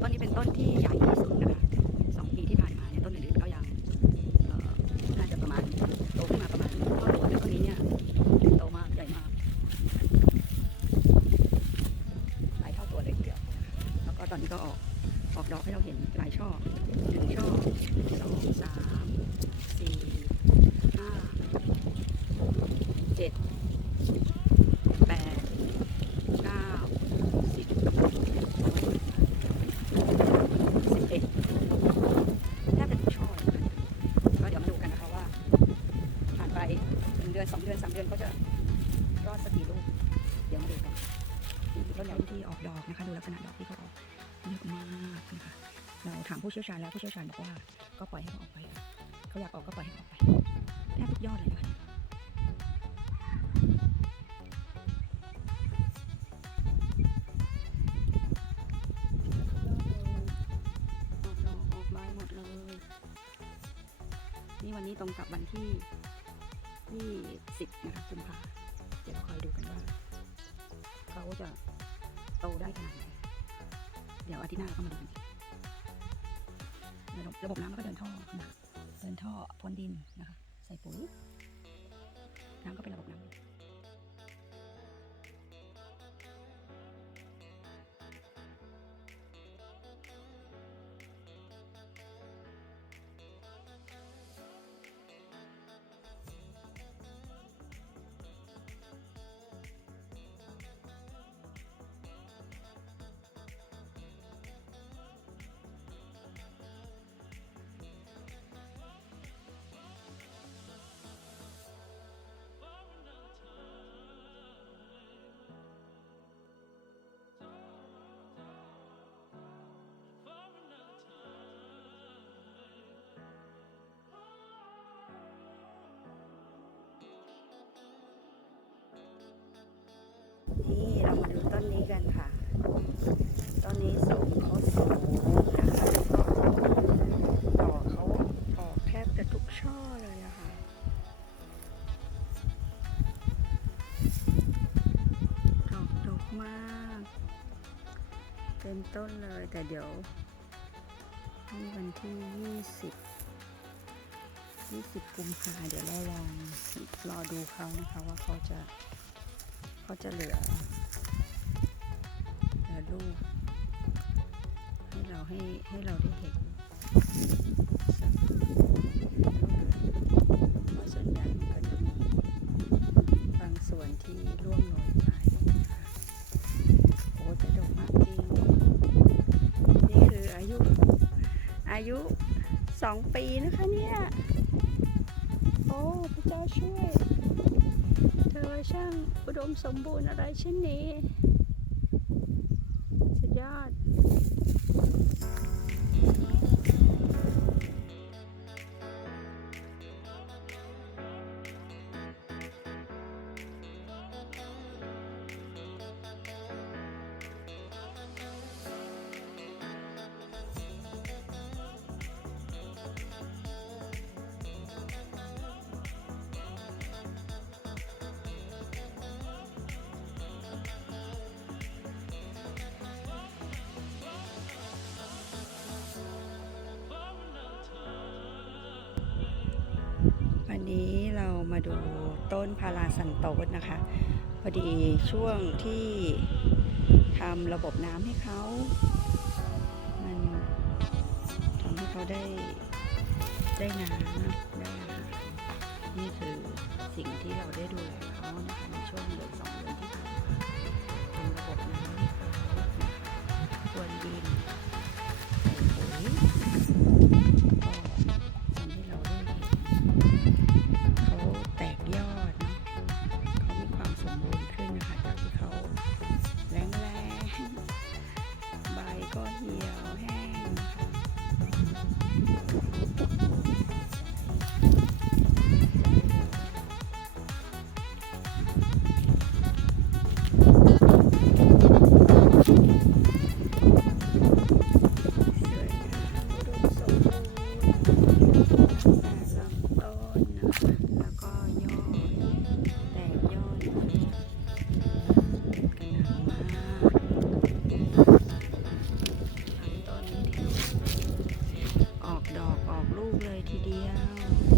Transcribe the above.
ต้นนี้เป็นต้นที่ใหญ่ที่สุดนะคะสองปีที่ผ่านมาเนี่ยต้นอื่นๆก็ยังน่าจะประมาณโตขึ้นมาประมาณเท่าตัวแต่ต้นนี้เนี่ยโตมากใหญ่มากหลายเท่าตัวเลยทีเดียวแล้วก็ตอนนี้ก็ออกออกดอกให้เราเห็นหลายช่อหนึ่งช่อสองสามสี่ห้าหกเจ็ดแปดเก้าสิบสิบเอ็ดแทบจะทุกช่อเลยนะคะก็เดี๋ยวมาดูกันนะคะว่า ผ่าน ไปหนึ่งเดือนสองเดือนสามเดือนก็จะรอดสักกี่ลูกเดี๋ยวมาดูกันนี่คือต้นใหญ่ที่ออกดอกนะคะ ดูลักษณะดอกที่เขาออกเยอะมากนะคะเราถามผู้เชี่ยวชาญแล้วผู้เชี่ยวชาญบอกว่าก็ปล่อยให้เขาออกไปค่ะเขาอยากออกก็ปล่อยให้เขาออกไปแทบทุกยอดเลยนะคะออกดอกออกใบหมดเลยนี่วันนี้ตรงกับวันที่ ที่สิบนะคะกุมภาเดี๋ยวเราคอยดูกันว่าเขาจะโตได้ขนาดไหนเดี๋ยวอาทิตย์หน้าเราก็มาดูกันอีกระบบระบบน้ำก็เดินท่อนะเดินท่อพ่นดินนะคะ ใส่ปุ๋ย นี่เรามาดูต้นนี้กันค่ะ ต้นนี้สูงเขาสูงนะคะต่อเขาออกแทบจะทุกช่อเลยอะค่ะดอกดกมาก เต็มต้นเลยแต่เดี๋ยววันที่ยี่สิบยี่สิบกุมภาเดี๋ยวเราลองรอดูเขานะคะว่าเขาจะ เขาจะเหลือเหลือลูกให้เราให้ให้เราได้เห็นสักเพราะส่วนใหญ่มันก็จะมีบางส่วนที่ร่วงโรยไปโอ้แต่ดกมากจริง นี่คืออายุ อายุสองปีนะคะเนี่ย โอ้พระเจ้าช่วย เธอช่างอุดมสมบูรณ์อะไรเช่นนี้ สุดยอด วันนี้เรามาดูต้นพาราสันโตสนะคะ พอดีช่วงที่ทำระบบน้ำให้เขา มันทำให้เขาได้ได้น้ำได้อาหารนี่คือสิ่งที่เราได้ดูแลเขานะคะในช่วงเดือนสองเดือนที่ผ่านมาทำระบบน้ำ ลูกเลยทีเดียว